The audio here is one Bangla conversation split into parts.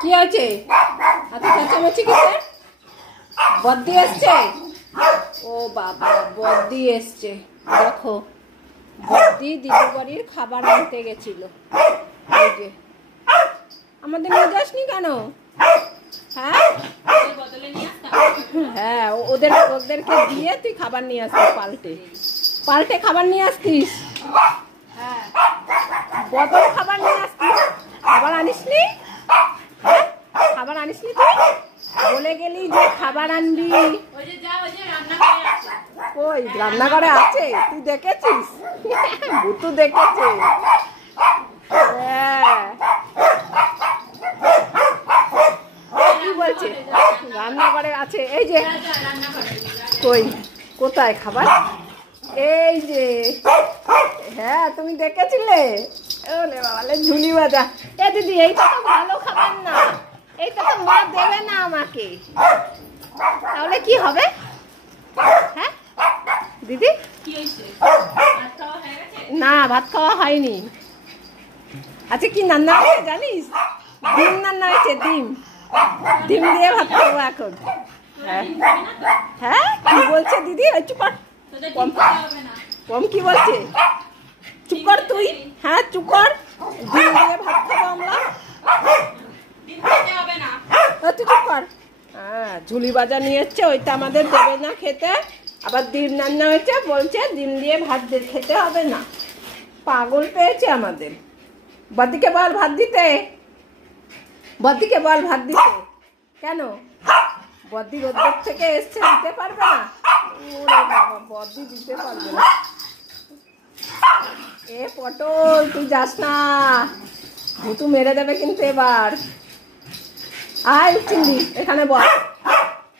কি হয়েছে? এত চেঁচামেচি কিসে? বদ্দি এসছে? ও বাবা, বদ্দি এসছে। দেখো, বদ্দি দিদির বাড়ির খাবার আনতে গেছিল। এই যে, আমাদের নিয়ে যাসনি কেন? হ্যাঁ হ্যাঁ, ওদেরকে দিয়ে তুই খাবার নিয়ে আসতিস। পাল্টে খাবার নিয়ে আসতিস। হ্যাঁ, বদল খাবার নিয়ে আসতিস। খাবার আনিসনি? খাবার আনিসনি? তুই বলে গেলি যে খাবার আনবি। কই রান্নাঘরে আছে? তুই দেখেছিস? ভুতু দেখেছে। হ্যাঁ, কি বলছে? রান্নাঘরে আছে। এই যে, কই কোথায় খাবার? এই যে, হ্যাঁ তুমি দেখেছিলে? ওলে বাবালে, ঝুলি ভাজা। এ দিদি, এইটা তো ভালো খাবার না, এইটা তো মা দেবে না আমাকে। তাহলে কি হবে? হ্যাঁ দিদি, না ভাত খাওয়া হয়নি। আচ্ছা, কি রান্না হয়েছে জানিস? ডিম রান্না হয়েছে। ডিম দিয়ে ভাত খাবো এখন। হ্যাঁ হ্যাঁ, কি বলছে দিদি? চুপ কর। কম কি বলছে? চুপ কর তুই। হ্যাঁ চুপ কর। ডিম দিয়ে ভাত খাবো আমরা। তুই চুপ কর। হ্যাঁ, ঝুলি ভাজা নিয়ে এসছে, ওইটা আমাদের দেবে না খেতে। আবার ডিম রান্না হয়েছে, বলছে ডিম দিয়ে ভাত খেতে হবে না। পাগল পেয়েছে আমাদের। বদ্দিকে বল ভাত দিতে। বদ্দিকে বল ভাত দিতে। কেন? বদ্দি রোদ্দুর থেকে এসছে, দিতে পারবে না? ওরে বাবা, বদ্দি দিতে পারবে না। এ পটল, তুই যাস না, ভুতু মেরে দেবে কিন্তু এবার। আয় উচ্চিন্দি, এখানে বল।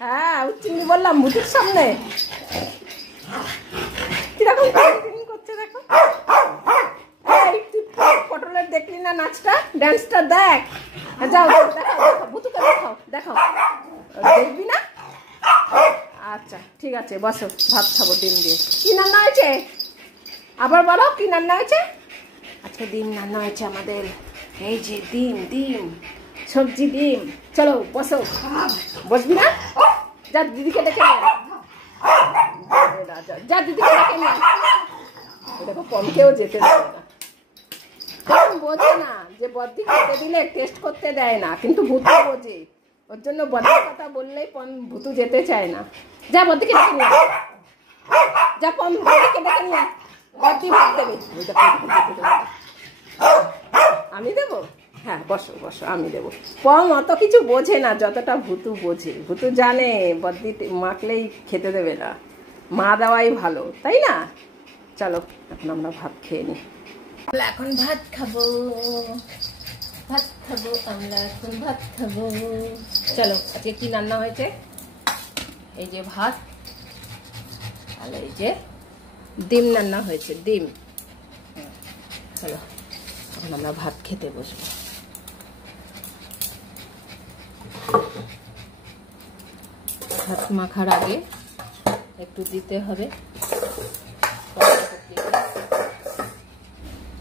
হ্যাঁ উচ্চিন্দি বললাম, ভুতুর সামনে। কিরকম করছে দেখো। পটলের দেখলি না নাচটা? ড্যান্সটা দেখ। যাও দেখাও, ভুতুকে দেখাও, দেখাও। দেখবি না? আচ্ছা ঠিক আছে, বসো, ভাত খাবো ডিম দিয়ে। কি রান্না হয়েছে? আবার বলো, কি রান্না হয়েছে? আজকে ডিম রান্না হয়েছে আমাদের। এই যে ডিম, সবজি ডিম। চলো বসো। বসবি না? যা দিদিকে ডেকে নিয়ে। যা দিদিকে ডেকে নিয়ে। দেখো, কমকেও যেতে দেবে না। বোঝে না যে বদ্দি খেতে দিলে টেস্ট করতে দেয় না, কিন্তু ভুতু বোঝে। ওর জন্য বদ্দির কথা বললেই ভুতু যেতে চায় না। যা বদ্দিকে ডেকে নিয়ে। যা বদ্দিকে ডেকে নিয়ে। বদ্দি ভাত দেবে। আমি দেবো? হ্যাঁ বসো বসো, আমি দেবো। পম অত কিছু বোঝে না যতটা ভুতু বোঝে। ভুতু জানে বদ্দি মাখলেই খেতে দেবে না, মা দেওয়াই ভালো, তাই না? চলো এখন আমরা ভাত খেয়ে নিই। এখন ভাত খাবো আমরা, এখন ভাত খাবো। চলো, আজকে কি রান্না হয়েছে? এই যে ভাত, আর এই যে ডিম রান্না হয়েছে, ডিম। চলো এখন আমরা ভাত খেতে বসবো। ভাত মাখার আগে একটু দিতে হবে,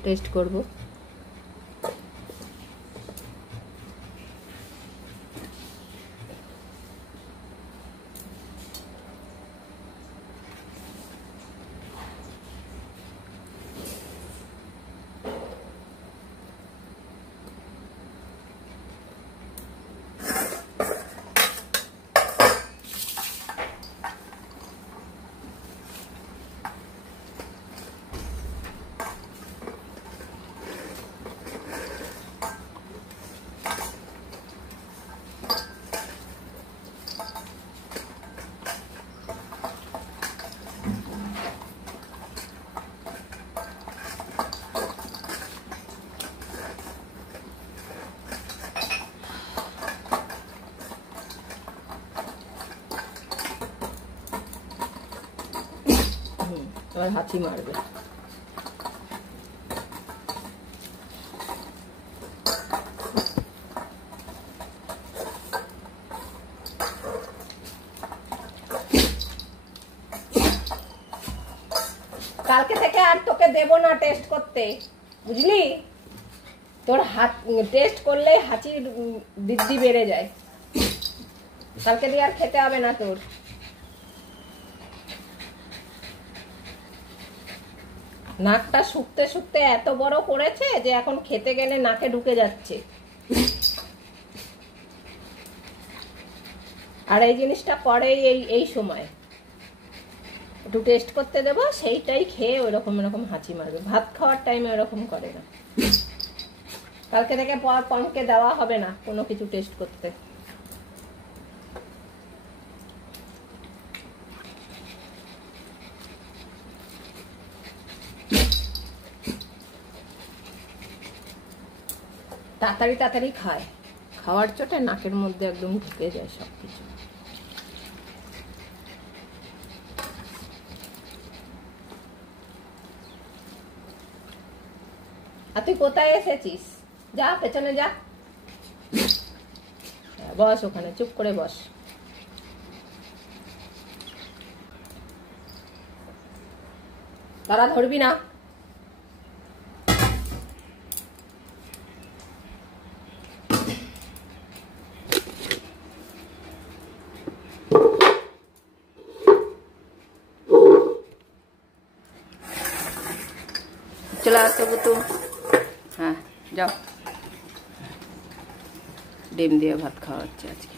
টেস্ট করবো। এবার হাতি মারবে। কালকে থেকে আর তোকে দেবো না টেস্ট করতে, বুঝলি? তোর হাত টেস্ট করলে হাঁচির বৃদ্ধি বেড়ে যায়। কালকে দিয়ে আর খেতে হবে না তোর। নাকটা শুকতে শুকতে এত বড় করেছে যে এখন খেতে গেলে নাকে ঢুকে যাচ্ছে। আর এই জিনিসটা করে এই সময় একটু টেস্ট করতে দেবো, সেইটাই খেয়ে ওরকম এরকম হাঁচি মারবে। ভাত খাওয়ার টাইমে ওরকম করে না। কালকে থেকে পমকে দেওয়া হবে না কোনো কিছু টেস্ট করতে। তাড়াতাড়ি তাড়াতাড়ি খায়, খাওয়ার চোটে নাকের মধ্যে একদম ঢুকে যায় সবকিছু। আর তুই কোথায় এসেছিস? যা পেছনে যা, বস ওখানে, চুপ করে বস। তারা ধরবি না। চলে আসো তো। হ্যাঁ যাও, ডিম দিয়ে ভাত খাওয়া হচ্ছে আজকে।